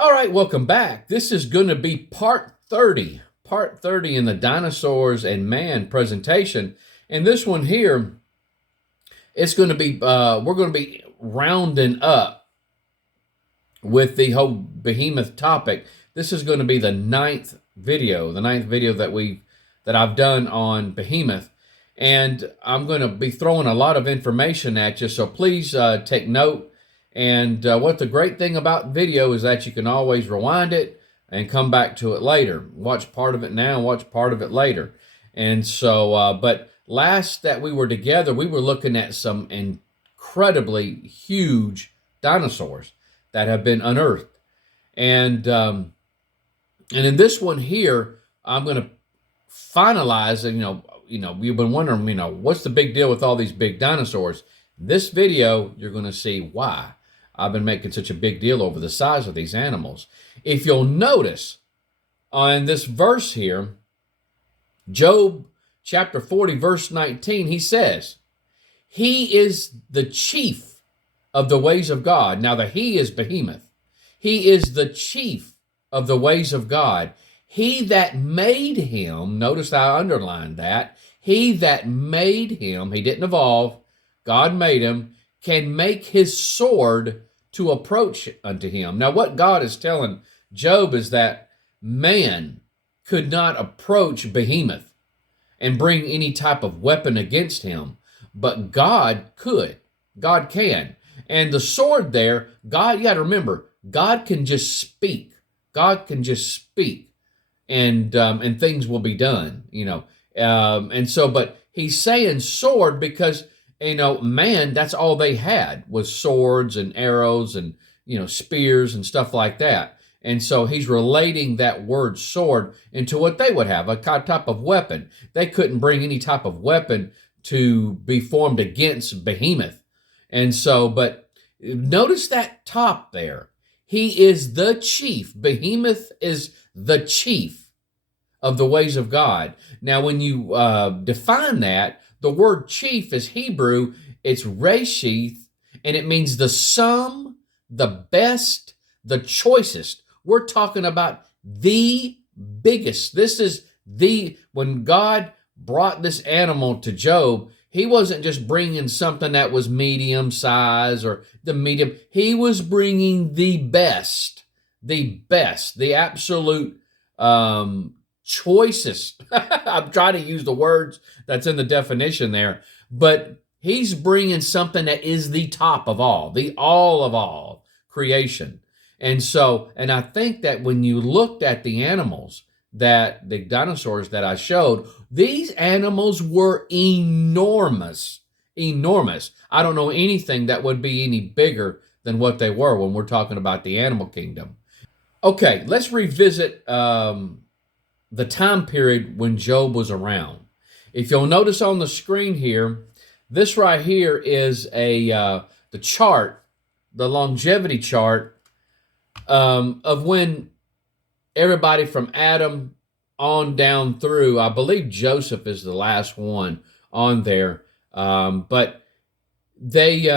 All right, welcome back. This is going to be part 30 in the Dinosaurs and Man presentation. And this one here, it's going to be, we're going to be rounding up with the whole Behemoth topic. This is going to be the ninth video that I've done on Behemoth. And I'm going to be throwing a lot of information at you, so please take note. And what the great thing about video is that you can always rewind it and come back to it later. Watch part of it now, watch part of it later. And so, but last that we were together, we were looking at some incredibly huge dinosaurs that have been unearthed. And in this one here, I'm going to finalize, and you've been wondering, what's the big deal with all these big dinosaurs? This video, you're going to see why I've been making such a big deal over the size of these animals. If you'll notice on this verse here, Job chapter 40, verse 19, he says, he is the chief of the ways of God. Now, he is Behemoth. He is the chief of the ways of God. He that made him, notice I underlined that, he that made him, he didn't evolve, God made him, can make his sword to approach unto him. Now, what God is telling Job is that man could not approach Behemoth and bring any type of weapon against him, but God could. God can. And the sword there, God, you got to remember, God can just speak. God can just speak, and things will be done, and so, but he's saying sword because, man, that's all they had was swords and arrows and, spears and stuff like that. And so he's relating that word sword into what they would have, a type of weapon. They couldn't bring any type of weapon to be formed against Behemoth. And so, but notice that top there. He is the chief. Behemoth is the chief of the ways of God. Now, when you define that, the word chief is Hebrew. It's reshith, and it means the sum, the best, the choicest. We're talking about the biggest. This is when God brought this animal to Job, he wasn't just bringing something that was medium size or the medium. He was bringing the best, the absolute choicest. I'm trying to use the words that's in the definition there, but he's bringing something that is the top of all, the all of all creation. And so, and I think that when you looked at the animals, that the dinosaurs that I showed, these animals were enormous. I don't know anything that would be any bigger than what they were when we're talking about the animal kingdom. Okay, let's revisit the time period when Job was around. If you'll notice on the screen here, this right here is the chart, the longevity chart of when everybody from Adam on down through, I believe Joseph is the last one on there. But they,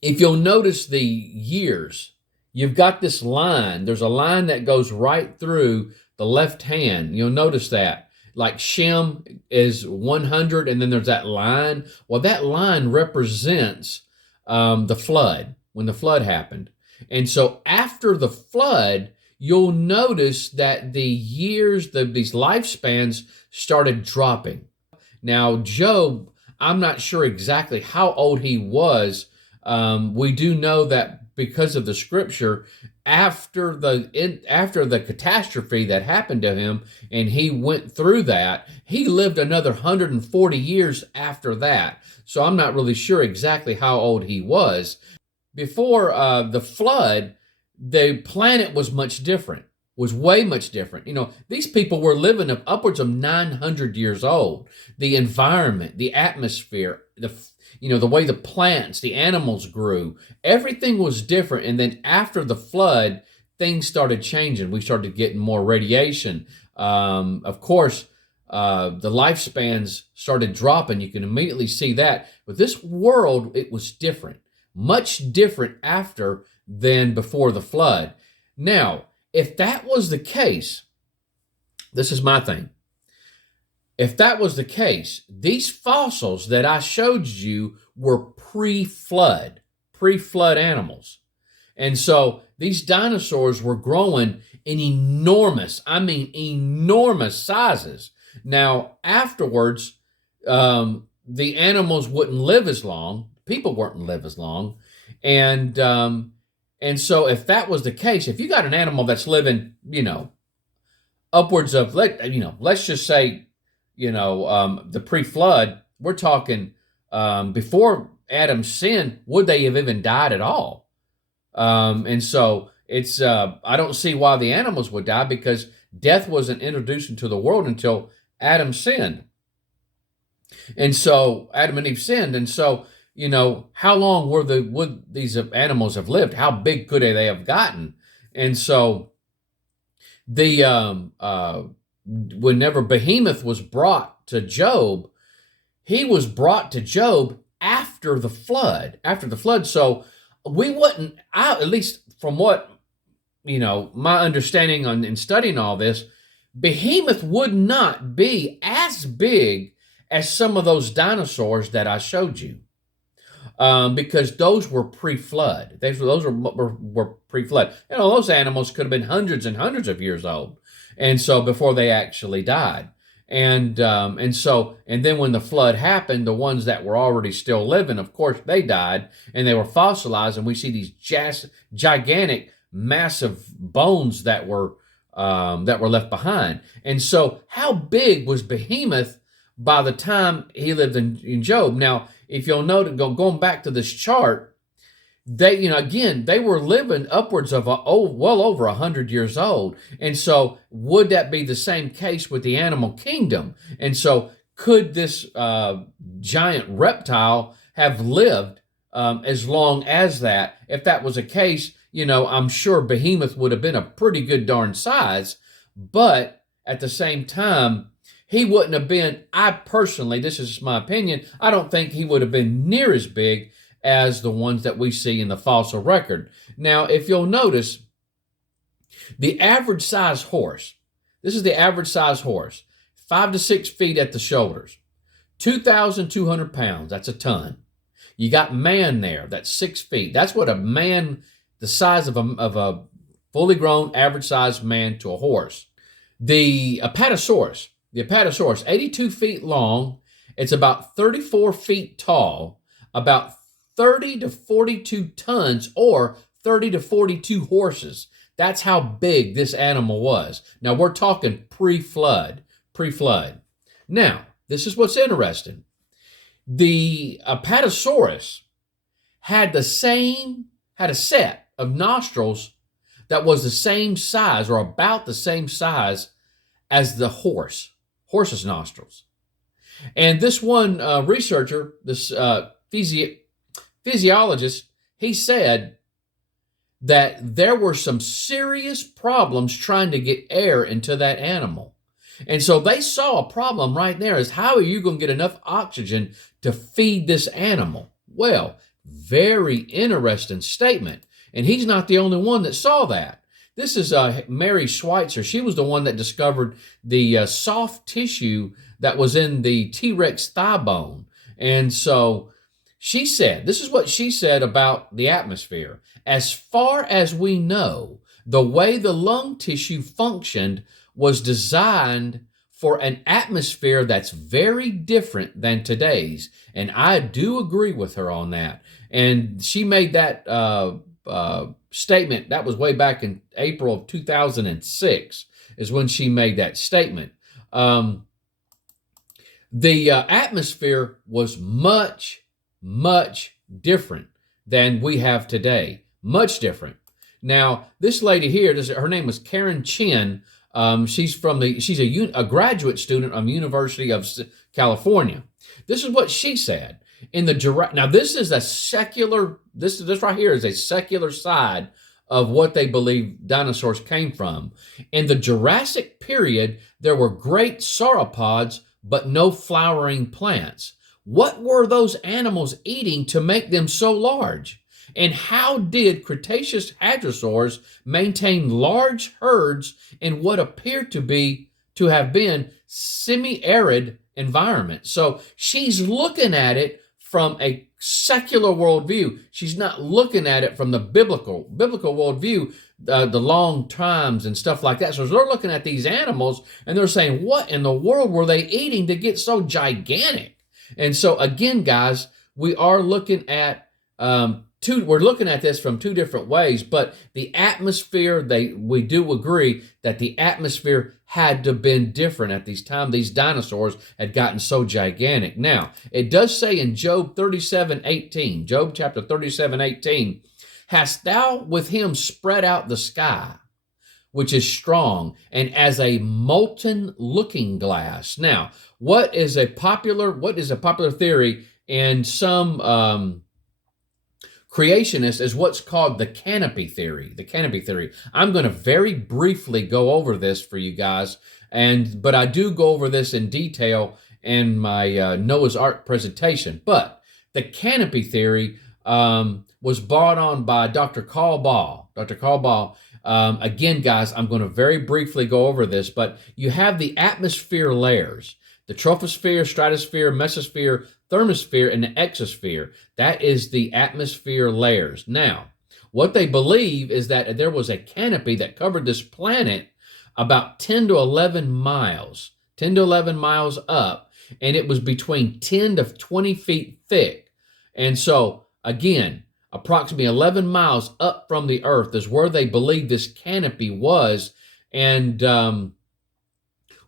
if you'll notice the years, you've got this line. There's a line that goes right through the left hand. You'll notice that. Like Shem is 100, and then there's that line. Well, that line represents the flood, when the flood happened. And so after the flood, you'll notice that the years, these lifespans started dropping. Now, Job, I'm not sure exactly how old he was. We do know that because of the scripture, after the catastrophe that happened to him, and he went through that, he lived another 140 years after that. So I'm not really sure exactly how old he was. Before the flood, the planet was much different, was way much different. These people were living upwards of 900 years old. The environment, the atmosphere, the way the plants, the animals grew, everything was different. And then after the flood, things started changing. We started getting more radiation. Of course, the lifespans started dropping. You can immediately see that. But this world, it was different. much different after than before the flood. Now, if that was the case, this is my thing. If that was the case, these fossils that I showed you were pre-flood animals. And so these dinosaurs were growing in enormous, I mean enormous sizes. Now, afterwards, the animals wouldn't live as long. People wouldn't live as long. And so if that was the case, if you got an animal that's living, upwards of, let's just say, the pre-flood, we're talking before Adam sinned, would they have even died at all? And so it's, I don't see why the animals would die, because death wasn't introduced into the world until Adam sinned. And so Adam and Eve sinned. And so, how long would these animals have lived? How big could they have gotten? And so whenever Behemoth was brought to Job, he was brought to Job after the flood. So we wouldn't, at least from what, my understanding in studying all this, Behemoth would not be as big as some of those dinosaurs that I showed you. Because those were pre-flood. Those were pre-flood. Those animals could have been hundreds and hundreds of years old. And so before they actually died. And then when the flood happened, the ones that were already still living, of course, they died and they were fossilized. And we see these gigantic, massive bones that were left behind. And so how big was Behemoth by the time he lived in Job? Now, if you'll note, going back to this chart, they were living upwards of well over 100 years old. And so would that be the same case with the animal kingdom? And so could this giant reptile have lived as long as that? If that was the case, I'm sure Behemoth would have been a pretty good darn size, but at the same time, he wouldn't have been, I personally, this is my opinion, I don't think he would have been near as big as the ones that we see in the fossil record. Now, if you'll notice, the average size horse, this is the average size horse, 5 to 6 feet at the shoulders, 2,200 pounds, that's a ton. You got man there, that's 6 feet. That's what a man, the size of a fully grown average sized man to a horse. The Apatosaurus, 82 feet long. It's about 34 feet tall, about 30 to 42 tons, or 30 to 42 horses. That's how big this animal was. Now, we're talking pre-flood. Now, this is what's interesting. The Apatosaurus had a set of nostrils that was the same size, or about the same size, as the horse's nostrils. And this one researcher, this physiologist, he said that there were some serious problems trying to get air into that animal. And so they saw a problem right there, is how are you going to get enough oxygen to feed this animal? Well, very interesting statement. And he's not the only one that saw that. This is Mary Schweitzer. She was the one that discovered the soft tissue that was in the T-Rex thigh bone. And so she said, this is what she said about the atmosphere. As far as we know, the way the lung tissue functioned was designed for an atmosphere that's very different than today's. And I do agree with her on that. And she made that statement. That was way back in April of 2006 is when she made that statement. The atmosphere was much, much different than we have today. Much different. Now, this lady here, her name was Karen Chin. She's a graduate student of University of California. This is what she said. Now, this is a secular, this right here is a secular side of what they believe dinosaurs came from. In the Jurassic period, there were great sauropods, but no flowering plants. What were those animals eating to make them so large? And how did Cretaceous hadrosaurs maintain large herds in what appeared to have been semi-arid environment? So she's looking at it from a secular worldview. She's not looking at it from the biblical worldview, the long times and stuff like that. So they're looking at these animals and they're saying, what in the world were they eating to get so gigantic? And so again, guys, we are looking at we're looking at this from two different ways, but the atmosphere, we do agree that the atmosphere had to have been different at these times. These dinosaurs had gotten so gigantic. Now, it does say in Job 37:18, Job chapter 37:18, hast thou with him spread out the sky, which is strong, and as a molten looking glass. Now, what is a popular theory in some creationists is what's called the canopy theory. The canopy theory. I'm going to very briefly go over this for you guys, but I do go over this in detail in my Noah's Ark presentation. But the canopy theory was brought on by Dr. Carl Ball. Dr. Carl Ball. Again, guys, I'm going to very briefly go over this, but you have the atmosphere layers: the troposphere, stratosphere, mesosphere, thermosphere, and the exosphere. That is the atmosphere layers. Now, what they believe is that there was a canopy that covered this planet about 10 to 11 miles, 10 to 11 miles up, and it was between 10 to 20 feet thick. And so, again, approximately 11 miles up from the earth is where they believe this canopy was. And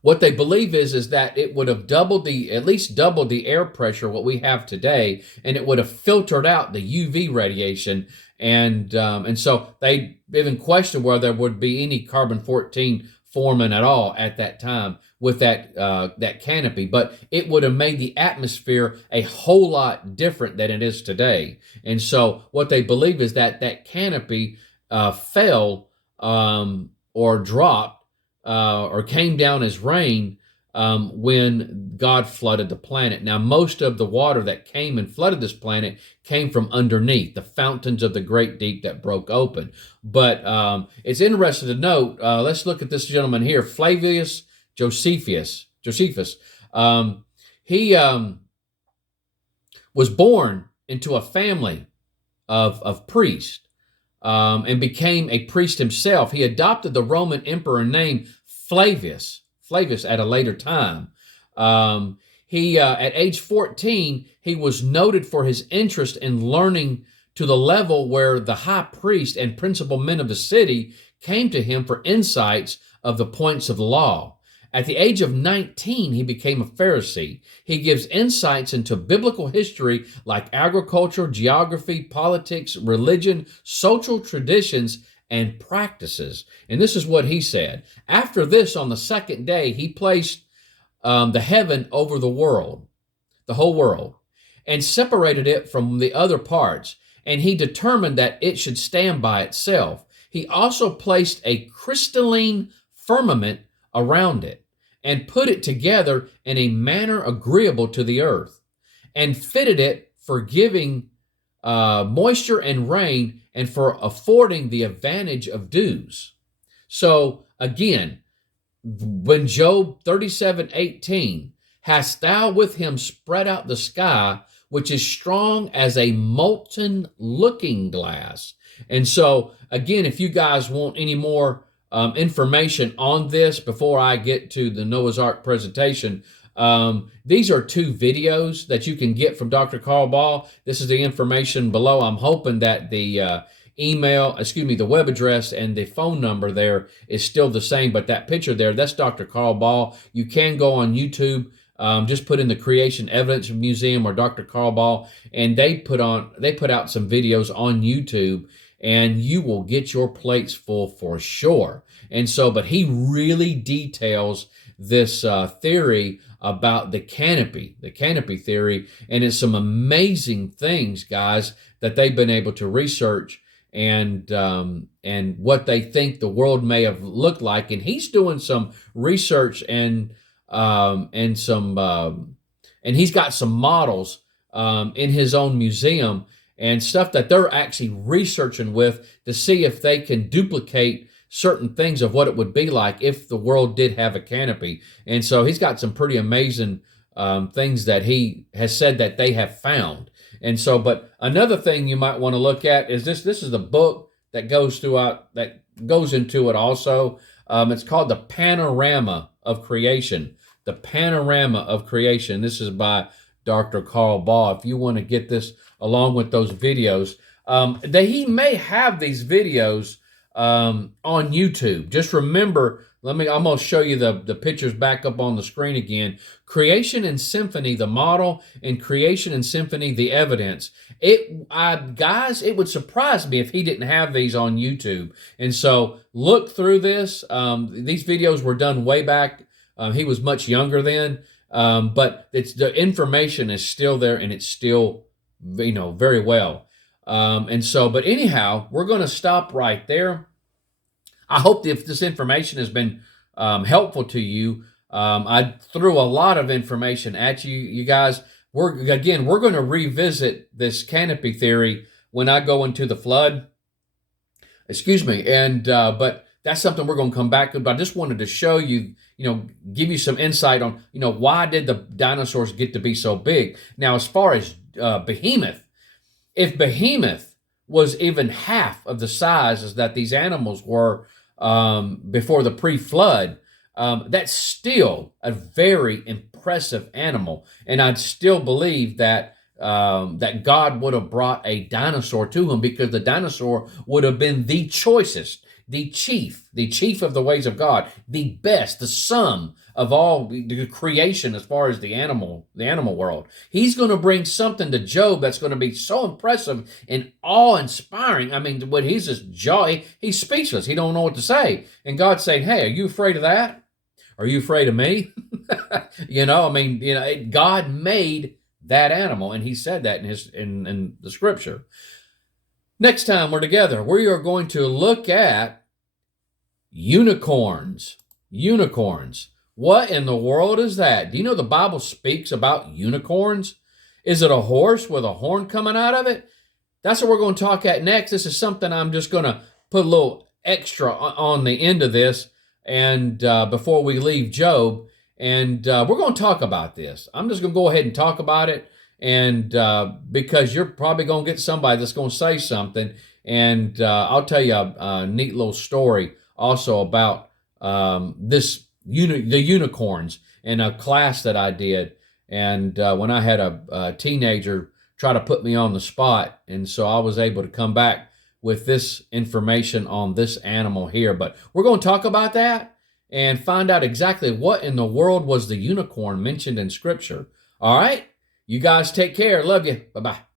what they believe is that it would have at least doubled the air pressure what we have today, and it would have filtered out the UV radiation. And so they even questioned whether there would be any carbon-14 forming at all at that time with that canopy. But it would have made the atmosphere a whole lot different than it is today. And so what they believe is that canopy fell or dropped or came down as rain when God flooded the planet. Now, most of the water that came and flooded this planet came from underneath, the fountains of the great deep that broke open. But it's interesting to note, let's look at this gentleman here, Flavius Josephus. He was born into a family of priests. And became a priest himself. He adopted the Roman emperor named Flavius at a later time. At age 14, he was noted for his interest in learning to the level where the high priest and principal men of the city came to him for insights of the points of the law. At the age of 19, he became a Pharisee. He gives insights into biblical history like agriculture, geography, politics, religion, social traditions, and practices. And this is what he said. After this, on the second day, he placed the heaven over the world, the whole world, and separated it from the other parts. And he determined that it should stand by itself. He also placed a crystalline firmament around it, and put it together in a manner agreeable to the earth, and fitted it for giving moisture and rain, and for affording the advantage of dews. So again, when Job 37:18, hast thou with him spread out the sky, which is strong as a molten looking glass. And so again, if you guys want any more information on this before I get to the Noah's Ark presentation, these are two videos that you can get from Dr. Carl Ball. This is the information below. I'm hoping that the the web address and the phone number there is still the same, but that picture there, that's Dr. Carl Ball. You can go on YouTube, just put in the Creation Evidence Museum or Dr. Carl Ball, and they put out some videos on YouTube, and you will get your plates full for sure. And so, but he really details this theory about the canopy theory, and it's some amazing things, guys, that they've been able to research, and what they think the world may have looked like. And he's doing some research and he's got some models in his own museum. and stuff that they're actually researching with to see if they can duplicate certain things of what it would be like if the world did have a canopy. And so he's got some pretty amazing things that he has said that they have found. And so, but another thing you might want to look at is this. This is the book that goes throughout, that goes into it also. It's called The Panorama of Creation. The Panorama of Creation. This is by Dr. Carl Baugh. If you want to get this along with those videos, he may have these videos on YouTube. Just remember, I'm going to show you the pictures back up on the screen again. Creation and Symphony, the model, and Creation and Symphony, the evidence. Guys, it would surprise me if he didn't have these on YouTube. And so look through this. These videos were done way back. He was much younger then, but the information is still there, and it's still, very well. And so, but anyhow, we're going to stop right there. I hope if this information has been helpful to you. I threw a lot of information at you guys. We're going to revisit this canopy theory when I go into the flood. Excuse me. And but that's something we're going to come back to. But I just wanted to show you, give you some insight on, why did the dinosaurs get to be so big? Now, as far as Behemoth, if Behemoth was even half of the size as that these animals were before the pre-flood, that's still a very impressive animal. And I'd still believe that that God would have brought a dinosaur to him, because the dinosaur would have been the choicest, the chief of the ways of God, the best, the sum of all the creation as far as the animal world. He's going to bring something to Job that's going to be so impressive and awe-inspiring. I mean, when he's just he's speechless. He don't know what to say. And God's saying, hey, are you afraid of that? Are you afraid of me? God made that animal, and he said that in the scripture. Next time we're together, we are going to look at unicorns. Unicorns. What in the world is that? Do you know the Bible speaks about unicorns? Is it a horse with a horn coming out of it? That's what we're going to talk at next. This is something I'm just going to put a little extra on the end of this, and before we leave Job, and we're going to talk about this. I'm just going to go ahead and talk about it, and because you're probably going to get somebody that's going to say something, and I'll tell you a neat little story also about the unicorns in a class that I did, and when I had a teenager try to put me on the spot, and so I was able to come back with this information on this animal here. But we're going to talk about that and find out exactly what in the world was the unicorn mentioned in Scripture. All right? You guys take care. Love you. Bye-bye.